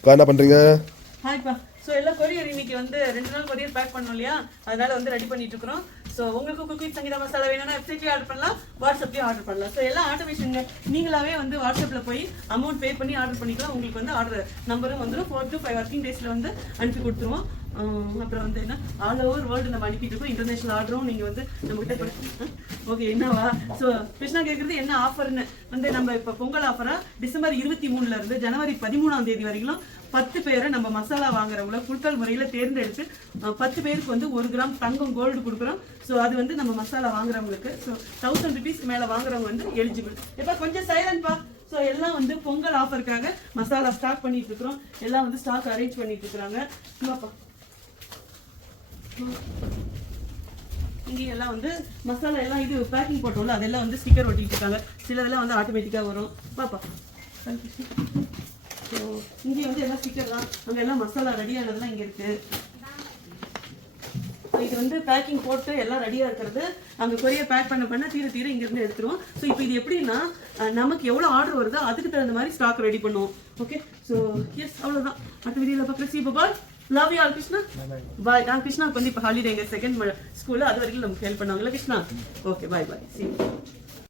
அக்கா என்ன பண்ணுறீங்க ஹாய்ப்பா ஸோ எல்லாம் கொரியர் இன்னைக்கு வந்து ரெண்டு நாள் கொரியர் பேக் பண்ணோம் இல்லையா? அதனால வந்து ரெடி பண்ணிட்டு இருக்கிறோம். ஸோ உங்களுக்கு குக்கிங் சங்கீதா மசாலா வேணும்னா வெப்சைட்லேயும் ஆர்டர் பண்ணலாம். வாட்ஸ்அப்லேயும் ஆர்டர் பண்ணலாம். ஸோ எல்லாம் ஆட்டோமேஷன் நீங்களாவே வந்து வாட்ஸ்அப்பில் போய் அமௌண்ட் பே பண்ணி ஆர்டர் பண்ணிக்கலாம். உங்களுக்கு வந்து ஆர்டர் நம்பரும் வந்துடும் ஃபோர் டு ஃபைவ் ஒர்க்கிங் டேஸில் வந்து அனுப்பி கொடுத்துருவோம். அப்புறம் வந்து என்ன? ஆல் ஓவர் வேர்ல்டு நம்ம அனுப்பிட்டு இருக்கோம். இன்டர்நேஷனல் ஆர்டரும் நீங்கள் வந்து நம்மகிட்ட ஓகே என்னவா? ஸோ கிருஷ்ணா கேட்குறது என்ன ஆஃபர்னு வந்து நம்ம இப்போ பொங்கல் ஆஃபராக டிசம்பர் இருபத்தி மூணுல இருந்து ஜனவரி பதிமூணாம் தேதி வரைக்கும் பத்து பேரை நம்ம மசாலா வாங்குறவங்கள குழுக்கள் முறையில் தேர்ந்தெடுத்து பத்து பேருக்கு வந்து ஒரு கிராம் தங்கம் கோல்டு கொடுக்குறோம். ஸோ அது வந்து நம்ம மசாலா வாங்குறவங்களுக்கு ஸோ தௌசண்ட் ருபீஸ்க்கு மேலே வாங்குறவங்க வந்து எலிஜிபிள் இப்போ கொஞ்சம் சைலண்ட்பா ஸோ எல்லாம் வந்து பொங்கல் ஆஃபருக்காக மசாலா ஸ்டாக் பண்ணிட்டு இருக்கிறோம். எல்லாம் வந்து ஸ்டாக் அரேஞ்ச் பண்ணிட்டு இருக்கிறாங்க. இந்தாப்பா. இங்கே எல்லாம் வந்து மசாலா எல்லாம் இது பேக்கிங் போட்டோம்ல அதெல்லாம் வந்து ஸ்டிக்கர் ஒட்டிட்டு இருக்காங்க. சிலதெல்லாம் வந்து ஆட்டோமேட்டிக்காக வரும். பாப்பா. ஸோ இங்கே வந்து எல்லாம் ஸ்டிக்கர் தான். அங்கே எல்லாம் மசாலா ரெடியானதெல்லாம் இங்கே இருக்கு. இது வந்து பேக்கிங் போட்டு எல்லாம் ரெடியாக இருக்கிறது. அங்கே கொரிய பேக் பண்ண பண்ண தீர தீர இங்கேருந்து எடுத்துருவோம். ஸோ இப்போ இது எப்படின்னா நமக்கு எவ்வளோ ஆர்டர் வருதோ அதுக்கு தகுந்த மாதிரி ஸ்டாக் ரெடி பண்ணுவோம். ஓகே ஸோ எஸ் அவ்வளோதான் அடுத்த வீடியோவில் பார்க்குறேன் see bye love you all Krishna bye நான் கிருஷ்ணாவுக்கு வந்து இப்போ ஹாலிடே எங்கள் செகண்ட் ஸ்கூலில் அது வரைக்கும் நமக்கு ஹெல்ப் பண்ணுவாங்கல்ல Krishna? Okay bye bye see